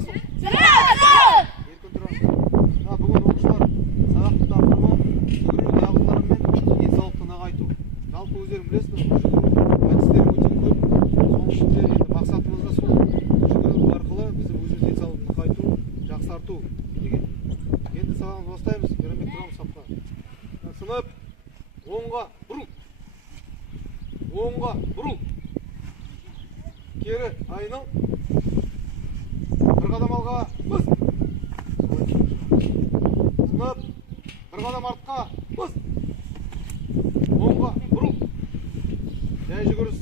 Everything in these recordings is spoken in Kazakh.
Жарасың? Жарасың! Еркін тұрамыз. Бүгін оқушылар сабақты тақырыбы жүгіру дағдылары мен денсаулықты нығайту. Жалпы өздерің білесіңдер, жүгіру әдістері өте көп. Соның ішінде мақсатымыз да сол. Жүгіру арқылы біздің өзіміз денсаулықты нығайту, жақсарту деген. Енді сабағымызды бастаймыз. Үйренбек тұрамыз сапқа. Сынып, оңға бұрыл. Оңға бұрыл. Кері айнал. Bir qadam alға bas. Sınıp. Bir qadam артқа bas. Оңға бұрыл. Жай жүгіріс.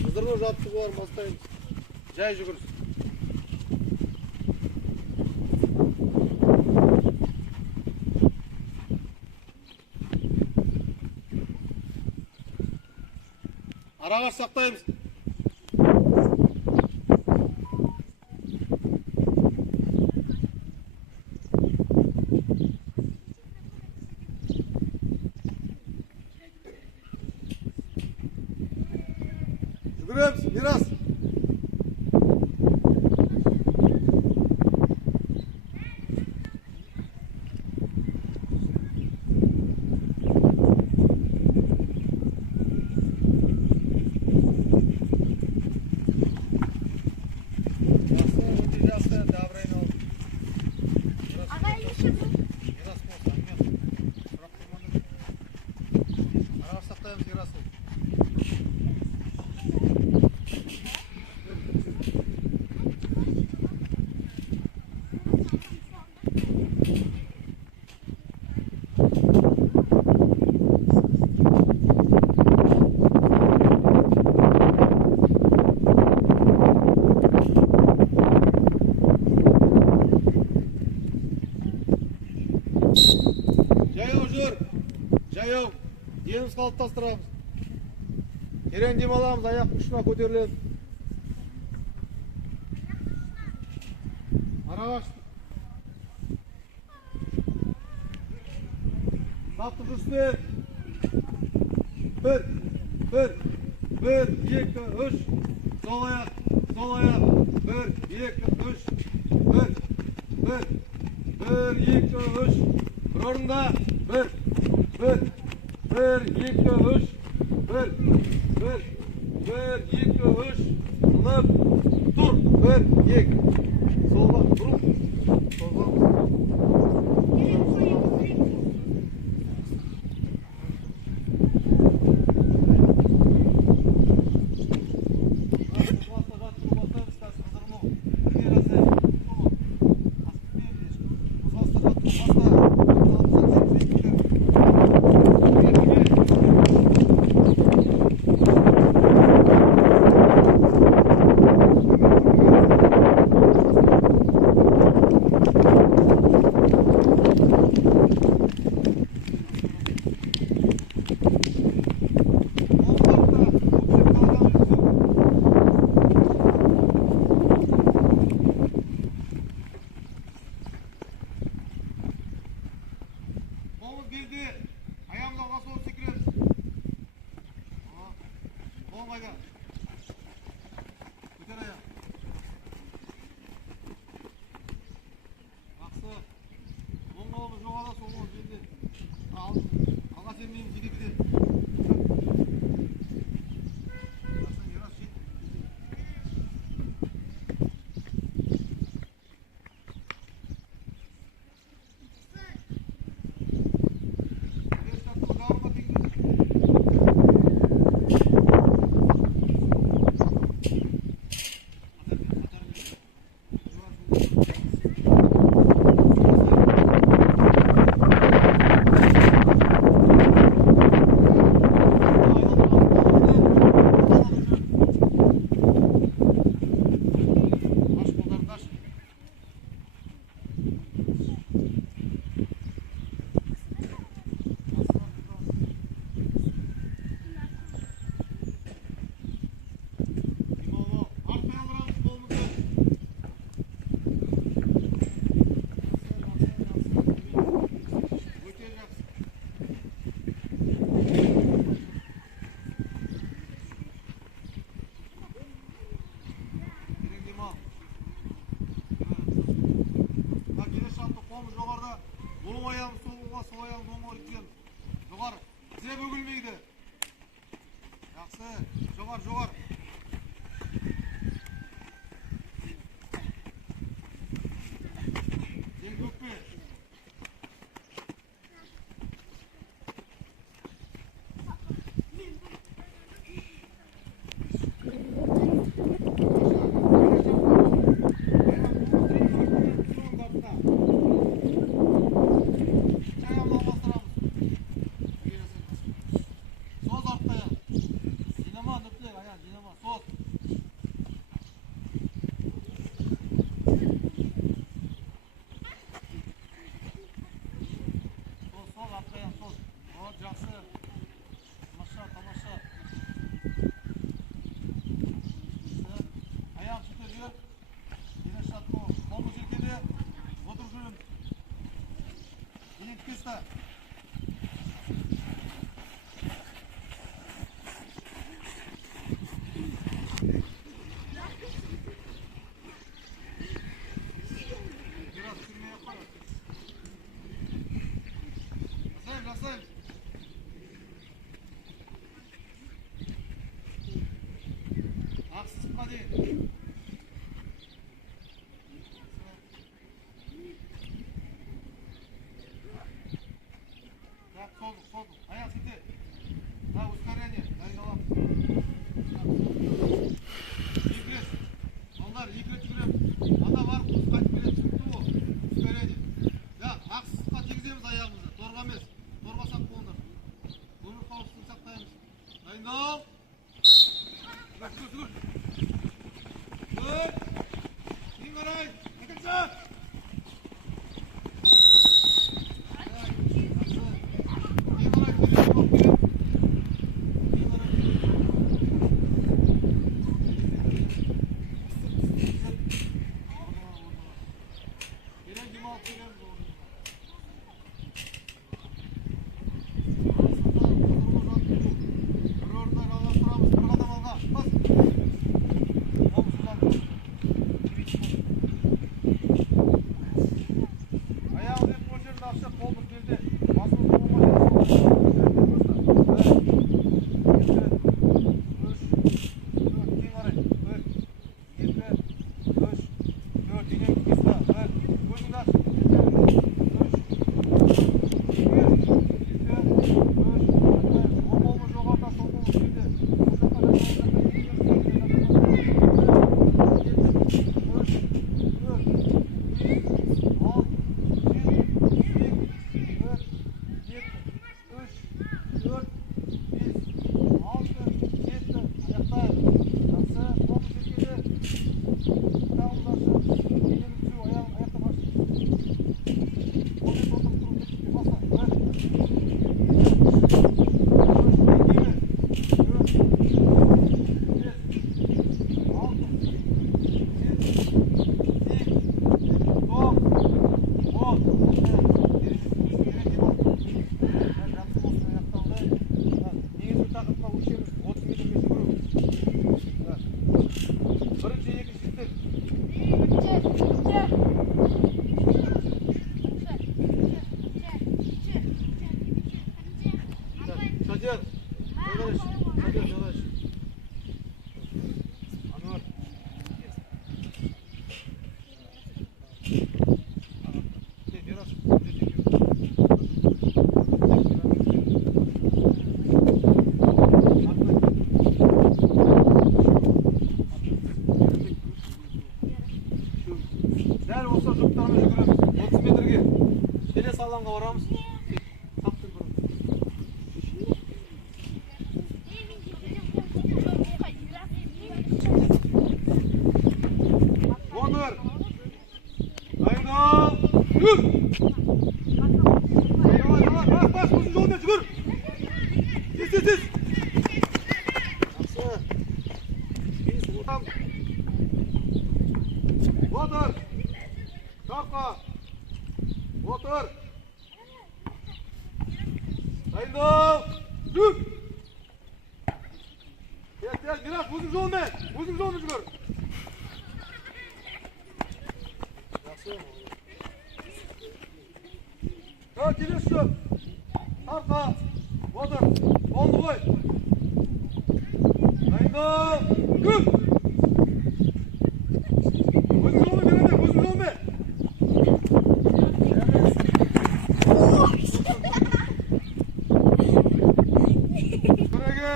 Қыздырғы жаттығуларын бастаймыз. Жай жүгіріс. Араға сақтаймыз. Жүгіреміз, Мирас. Жаяу жүр. Жаяу. Деніміз қалыптастырамыз. Терең демаламыз, аяқ ұшына көтерілеміз. Араға саптық жүрсіздер. Bir, iki, üç. Sol ayak. Bir, iki, üç. Bir, iki, üç. Bir orында. Bir, iki, üç. Bir, iki, üç. Sınıp. Dur. Bir, iki. Solға. Bұрыл. Solға. Оң аяғын солға, сол аяғын оңға өткіземіз. Жоғары. Тізе бөгілмейді. Жақсы. Жоғары, жоғары. Жел көкпе. Алаңға барамыз. Отыр. Дайындал. Жүр. Бас, осы жолмен жүгір. Тез. Жақсы. Отыр. Таққа. Отыр. Дайындал. Жүр. Тез, Мирас, өзің жолмен жүгір. Жақсы. келесі шөп. Тарта. Отыр. Қолды қой. Дайындал. Күл. Көзің жолме, береме, көзің жолме. Көреге.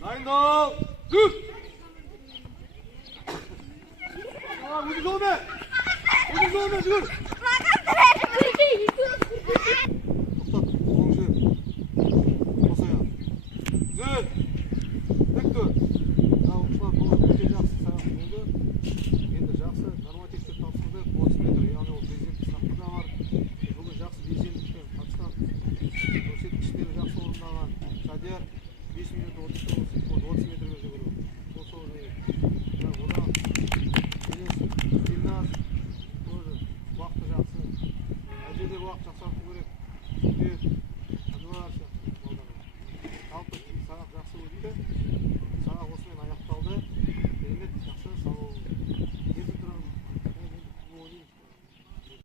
Дайындал. Күл. Көзің жолме. Көзің жолме, жүгір. Тоқтат, қолың жүр. Қос аяқ. Жүр. Тік тұр. Оқушылар бұл өте жақсы сабақ болды. Енді жақсы нормативтер тапсырдық. 30 метр, яғни ол президенттік сынақта да бар. Бүгін жақсы белсенділікпен қатысқан. Көрсеткіштері жақсы орындаған. Шадияр 5 минут 30 метрге жүгіру. Ол сол керек. Одан келесі Дилназ тоже уақыты жақсы. Әжеде уақыт жақсарту керек. Әнуар сияқты балдар. Жалпы сабақ жақсы өтті.